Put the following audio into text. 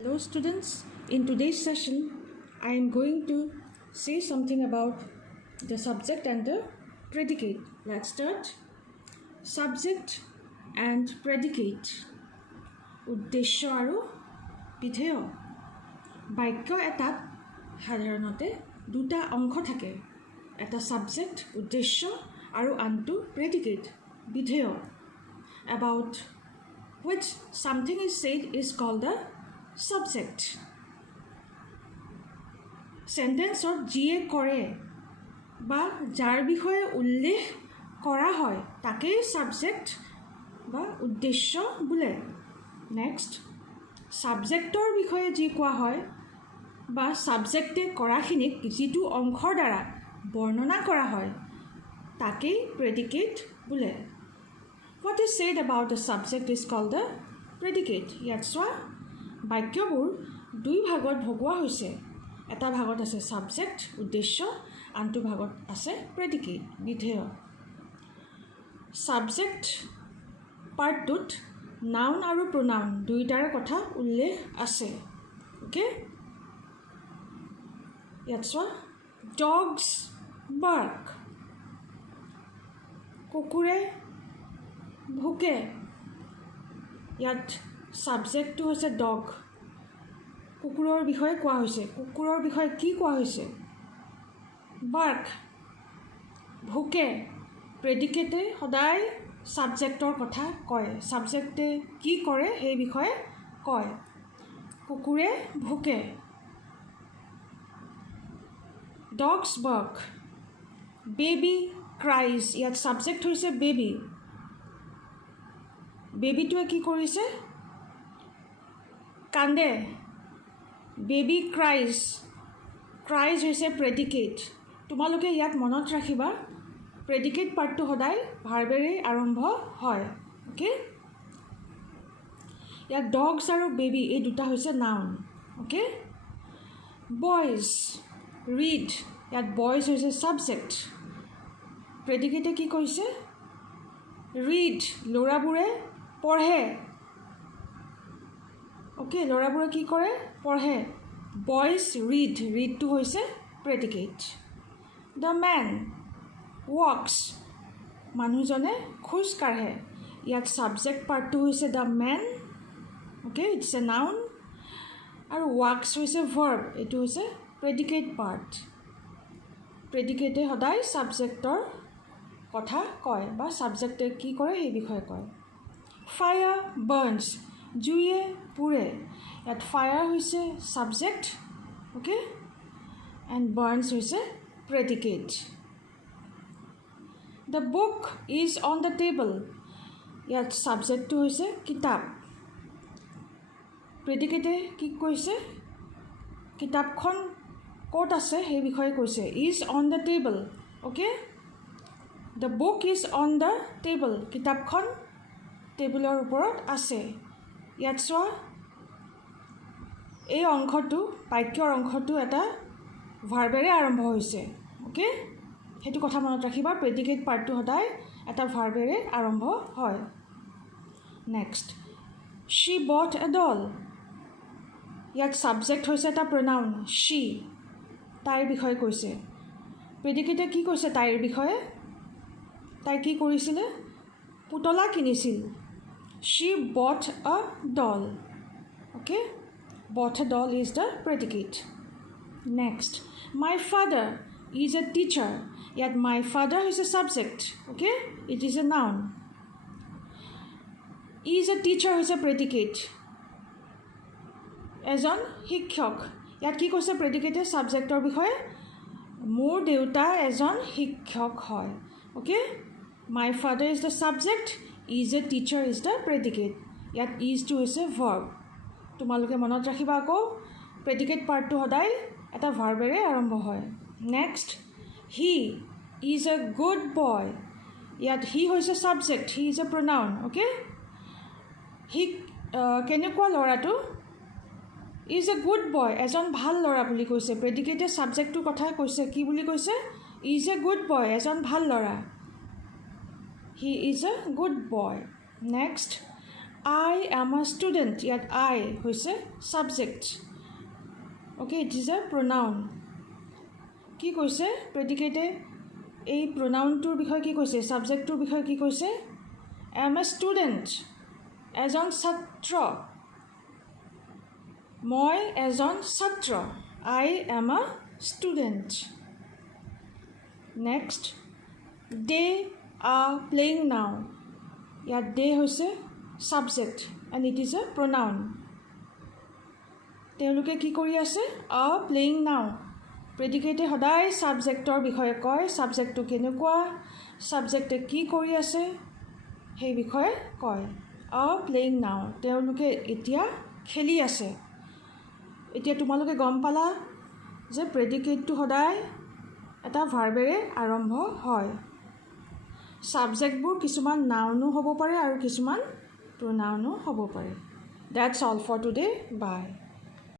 Hello students, in today's session I am going to say something about the subject and the predicate. Let's start. Subject and predicate. উদ্দেশ্য আৰু বিধেয়. বাক্য এটাত সাধাৰণতে দুটা অংশ থাকে. এটা subject উদ্দেশ্য আৰু আনটো predicate বিধেয়. About which something is said is called the subject. Sentence যিয়ে কৰে বা যাৰ বিষয়ে উল্লেখ কৰা হয় তাকেই subject বা উদ্দেশ্য বোলে. নেক্সট, ছাবজেক্টৰ বিষয়ে যি কোৱা হয় বা ছাবজেক্টে কৰাখিনিক যিটো অংশৰ দ্বাৰা বৰ্ণনা কৰা হয় তাকেই predicate বোলে. What is said about the subject is called the predicate. ইয়াত চোৱা, বাক্যবোৰ দুই ভাগত ভগোৱা হৈছে. এটা ভাগত আছে ছাবজেক্ট উদ্দেশ্য, আনটো ভাগত আছে predicate বিধেয়. ছাবজেক্ট পাৰ্টটোত নাউন আৰু প্ৰনাউন দুইটাৰ কথা উল্লেখ আছে. ওকে, ইয়াত চোৱা, ডগছ বাৰ্ক, কুকুৰে ভুকে. ইয়াত ছাবজেক্টটো হৈছে ডগ, কুকুৰৰ বিষয়ে কোৱা হৈছে. কুকুৰৰ বিষয়ে কি কোৱা হৈছে? বাৰ্ক, ভুকে. প্ৰেডিকেটে সদায় ছাবজেক্টৰ কথা কয়, ছাবজেক্টে কি কৰে সেই বিষয়ে কয়. কুকুৰে ভুকে. Dogs bark, baby cries. ইয়াত ছাবজেক্ট হৈছে বেবী. বেবীটোৱে কি কৰিছে? কান্দে. বেবী ক্ৰাইজ. ক্ৰাইজ হৈছে প্ৰেডিকেট. তোমালোকে ইয়াত মনত ৰাখিবা, প্ৰেডিকেট পাৰ্টটো সদায় ভাৰ্বেৰে আৰম্ভ হয়. অ'কে, ইয়াত ডগছ আৰু বেবী এই দুটা হৈছে নাউন. Okay, boys read. ইয়াত বইজ হৈছে ছাবজেক্ট. প্ৰেডিকেটে কি কৈছে? ৰিড, ল'ৰাবোৰে পঢ়ে. অ'কে, ল'ৰাবোৰে কি কৰে? পঢ়ে. বইজ ৰিড, ৰিডটো হৈছে প্ৰেডিকেট. দ্য মেন ৱাকছ, মানুহজনে খোজ কাঢ়ে. ইয়াত ছাবজেক্ট পাৰ্টটো হৈছে the man. Okay, it's a noun. আৰু ৱাকছ হৈছে ভাৰ্ব, এইটো হৈছে প্ৰেডিকেট পাৰ্ট. প্ৰেডিকেটে সদায় ছাবজেক্টৰ কথা কয় বা ছাবজেক্টে কি কৰে সেই বিষয়ে কয়. ফায়াৰ বাৰ্ণছ, জুয়ে পুৰে. ইয়াত ফায়াৰ হৈছে ছাবজেক্ট. অ'কে, এণ্ড বাৰ্ণছ হৈছে predicate. The book is on the table. ইয়াত ছাবজেক্টটো হৈছে কিতাপ. প্ৰেডিকেটে কি কৈছে? কিতাপখন ক'ত আছে সেই বিষয়ে কৈছে. Is on the table. Okay, the book is on the table, কিতাপখন টেবুলৰ ওপৰত আছে. ইয়াত চোৱা, এই অংশটো, বাক্যৰ অংশটো এটা ভাৰ্বেৰে আৰম্ভ হৈছে. অ'কে, সেইটো কথা মনত ৰাখিবা, প্ৰেডিকেট পাৰ্টটো সদায় এটা ভাৰ্বেৰে আৰম্ভ হয়. নেক্সট, শ্বি বট এ ডল. ইয়াত ছাবজেক্ট হৈছে এটা প্ৰনাউন শ্বি, তাইৰ বিষয়ে কৈছে. প্ৰেডিকেটে কি কৈছে তাইৰ বিষয়ে? তাই কি কৰিছিলে? পুতলা কিনিছিল. শ্বি বট আ ডল. অ'কে, বট a doll is the predicate. Next, my father is a teacher. ইয়াত মাই ফাদাৰ হৈছে subject. Okay, it is a noun. Is a teacher হৈছে প্ৰেডিকেট, এজন শিক্ষক. ইয়াত কি কৈছে প্ৰেডিকেটে ছাবজেক্টৰ বিষয়ে? মোৰ দেউতা এজন শিক্ষক হয়. Okay, my father is the subject, is a teacher is the predicate. ইয়াত ইজটো হৈছে ভাৰ্ব. তোমালোকে মনত ৰাখিবা আকৌ, প্ৰেডিকেট পাৰ্টটো সদায় এটা ভাৰ্বেৰে আৰম্ভ হয়. Next, he is a good boy. ইয়াত হি হৈছে subject, he is a pronoun. Okay, he কেনেকুৱা ল'ৰাটো? ইজ এ গুড বয়, এজন ভাল ল'ৰা বুলি কৈছে. প্ৰেডিকেটে ছাবজেক্টটোৰ কথা কৈছে, কি বুলি কৈছে? ইজ এ গুড বয়, এজন ভাল ল'ৰা. হি is a good boy. Next, I am a student. ইয়াত I হৈছে subject. Okay, it is a pronoun. কি কৈছে প্ৰেডিকেটে এই pronounটোৰ বিষয়ে কি কৈছে subjectটোৰ বিষয়ে কি কৈছে I am a student. এজন ছাত্ৰ মই এজন ছাত্ৰ I am a student. Next, they are playing now. ইয়াত they হৈছে subject and it is a pronoun. তেওঁলোকে কি কৰি আছে are playing now. প্ৰেডিকেটে সদায় ছাবজেক্টৰ বিষয়ে কয় ছাবজেক্টটো কেনেকুৱা ছাবজেক্টে কি কৰি আছে সেই বিষয়ে কয় are playing now. তেওঁলোকে এতিয়া খেলি আছে এতিয়া তোমালোকে গম পালা যে প্ৰেডিকেটটো সদায় এটা ভাৰ্বেৰে আৰম্ভ হয় ছাবজেক্টবোৰ কিছুমান নাউনো হ'ব পাৰে আৰু কিছুমান প্ৰনাউনো হ'ব পাৰে That's all for today. Bye.